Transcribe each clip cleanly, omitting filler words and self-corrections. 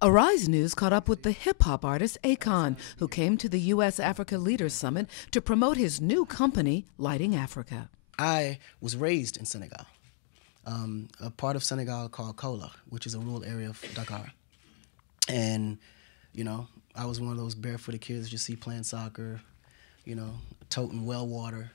Arise News caught up with the hip-hop artist Akon, who came to the U.S. Africa Leaders Summit to promote his new company, Lighting Africa. I was raised in Senegal, a part of Senegal called Kola, which is a rural area of Dakar. And, you know, I was one of those barefooted kids you see playing soccer, you know, toting well water.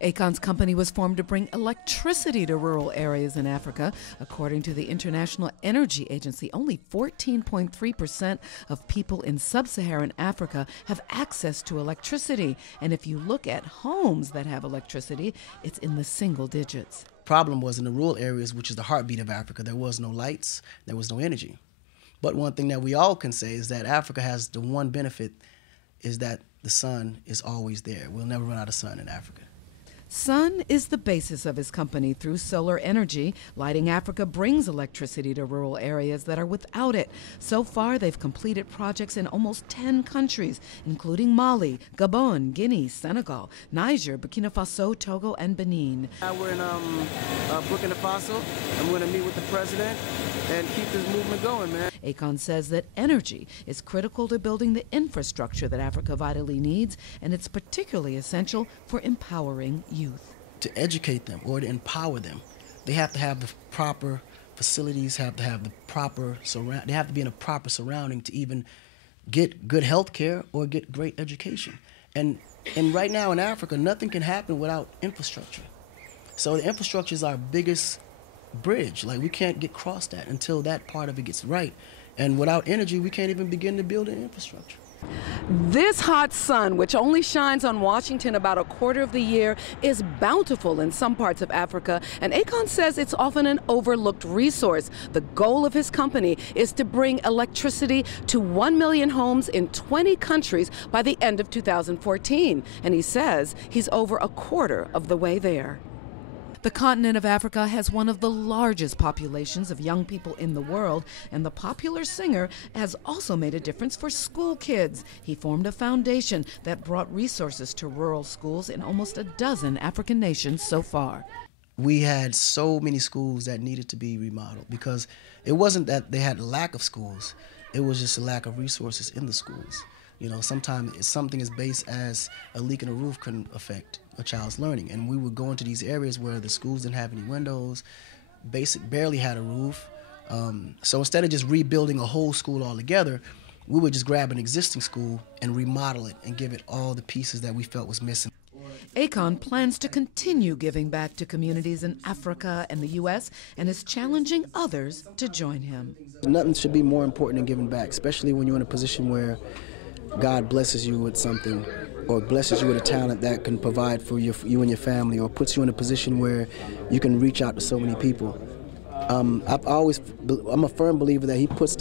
Akon's company was formed to bring electricity to rural areas in Africa. According to the International Energy Agency, only 14.3% of people in sub-Saharan Africa have access to electricity. And if you look at homes that have electricity, it's in the single digits. Problem was in the rural areas, which is the heartbeat of Africa, there was no lights, there was no energy. But one thing that we all can say is that Africa has the one benefit is that the sun is always there. We'll never run out of sun in Africa. Sun is the basis of his company. Through solar energy, Lighting Africa brings electricity to rural areas that are without it. So far, they've completed projects in almost 10 countries, including Mali, Gabon, Guinea, Senegal, Niger, Burkina Faso, Togo, and Benin. We're in Burkina Faso. I'm going to meet with the president and keep this movement going, man. Akon says that energy is critical to building the infrastructure that Africa vitally needs, and it's particularly essential for empowering youth. To educate them or to empower them, they have to have the proper facilities, have to have the proper they have to be in a proper surrounding to even get good health care or get great education. And right now in Africa, nothing can happen without infrastructure. So the infrastructure is our biggest bridge. Like, we can't get across that until that part of it gets right. And without energy, we can't even begin to build an infrastructure. This hot sun, which only shines on Washington about a quarter of the year, is bountiful in some parts of Africa, and Akon says it's often an overlooked resource. The goal of his company is to bring electricity to 1 million homes in 20 countries by the end of 2014, and he says he's over a quarter of the way there. The continent of Africa has one of the largest populations of young people in the world, and the popular singer has also made a difference for school kids. He formed a foundation that brought resources to rural schools in almost a dozen African nations so far. We had so many schools that needed to be remodeled because it wasn't that they had a lack of schools, it was just a lack of resources in the schools. You know, sometimes something as base as a leak in a roof can affect a child's learning. And we would go into these areas where the schools didn't have any windows, barely had a roof. So instead of just rebuilding a whole school altogether, we would just grab an existing school and remodel it and give it all the pieces that we felt was missing. Akon plans to continue giving back to communities in Africa and the U.S. and is challenging others to join him. Nothing should be more important than giving back, especially when you're in a position where God blesses you with something or blesses you with a talent that can provide for you and your family, or puts you in a position where you can reach out to so many people. I'm a firm believer that he puts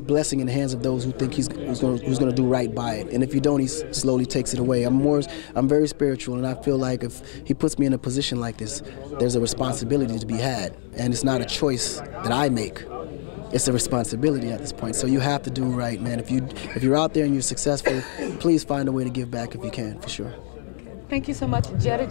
blessing in the hands of those who think who's going to do right by it. And if you don't, he slowly takes it away. I'm very spiritual, and I feel like if he puts me in a position like this, there's a responsibility to be had, and it's not a choice that I make. It's a responsibility at this point. So you have to do right, man. If you're out there and you're successful, please find a way to give back if you can, for sure. Thank you so much, Jeff.